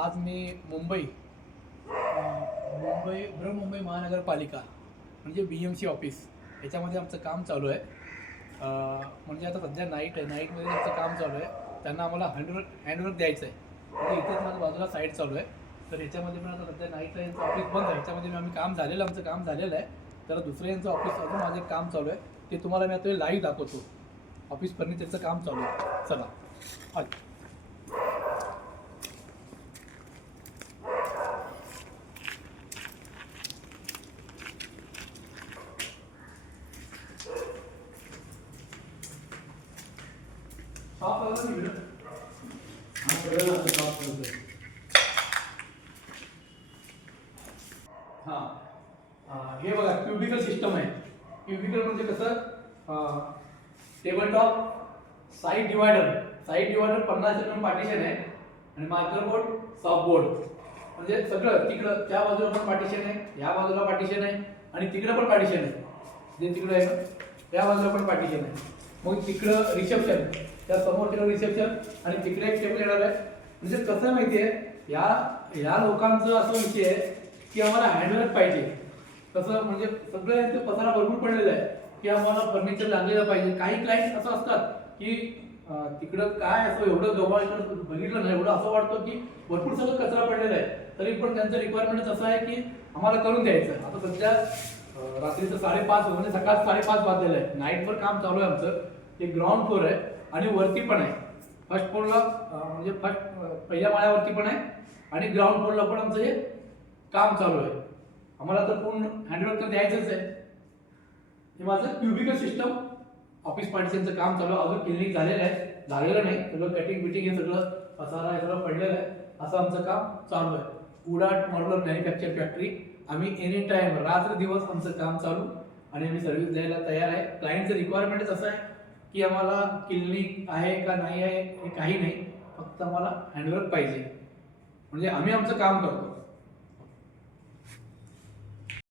आज मी बृहन्मुंबई महानगरपालिका म्हणजे BMC ऑफिस याच्यामध्ये आमचं काम चालू आहे. म्हणजे आता सध्या नाईट आहे, नाईटमध्ये आमचं काम चालू आहे. त्यांना आम्हाला हँडवर्क द्यायचं आहे. म्हणजे इथेच माझ्या बाजूला साईट चालू आहे. तर याच्यामध्ये पण आता सध्या नाईटला यांचं ऑफिस बंद आहे. याच्यामध्ये आम्ही आमचं काम झालेलं आहे. तर दुसरं यांचं ऑफिस अजून माझं काम चालू आहे. ते तुम्हाला मी आता लाईव्ह दाखवतो. ऑफिस फर्निचरचं काम चालू आहे. चला हे बघा क्युबिकल सिस्टम आहे. क्युबिकल म्हणजे कसं, table top, side divider 50 mm partition आहे आणि मार्कर बोर्ड, सॉफ्ट बोर्ड. म्हणजे सगळं तिकडं त्या बाजूला पण पार्टिशन आहे, या बाजूला पार्टिशन आहे आणि तिकडं पण पार्टिशन आहे. जे तिकडं आहे ना त्या बाजूला पण पार्टिशन आहे. मग तिकडं रिसेप्शन, त्या समोर तिकडं रिसेप्शन आणि तिकडे एक टेबल येणार आहे. म्हणजे कसं माहिती आहे, या लोकांचं असं विषय आहे की आम्हाला हँडवर्क पाहिजे. कसं म्हणजे सगळं पसारा भरपूर पडलेला आहे की आम्हाला फर्निचर लागलेलं पाहिजे. काही क्लायंट असं असतात की तिकडं काय असं एवढं जवळ बघितलं नाही, एवढं असं वाटतं की भरपूर सगळं कचरा पडलेला आहे, तरी पण त्यांचं रिक्वायरमेंट असं आहे की आम्हाला करून द्यायचं. आता सध्या रात्रीचं 5:30 म्हणजे सकाळ 5:30 वाजलेलं आहे. नाईटवर काम चालू आहे आमचं. ते ग्राउंड फ्लोर आहे आणि वरती पण आहे. फर्स्ट फ्लोरला म्हणजे पहिल्या माळ्यावरती पण आहे आणि ग्राउंड फ्लोरला पण आमचं हे काम चालू आहे. आम्हाला तर पूर्ण हँडवर्क तर द्यायचंच आहे. हे माझं क्युबिकल सिस्टम ऑफिस पार्टिशनचं काम चालू आहे. अजून क्लिनिक झालेलं नाही. सगळं कटिंग बिटिंग हे सगळं पसारा हे सगळं पडलेलं आहे. असं आमचं काम चालू आहे. उडाट मॉड्युलर मॅन्युफॅक्चर फॅक्टरी. आम्ही एनी टाइम रात्र दिवस आमचं काम चालू आणि आम्ही सर्व्हिस द्यायला तयार आहे. क्लायंटचं रिक्वायरमेंटच असं आहे की आम्हाला क्लिनिक आहे का नाही आहे हे काही नाही, फक्त आम्हाला हँडवर्क पाहिजे. म्हणजे आम्ही आमचं काम करतो.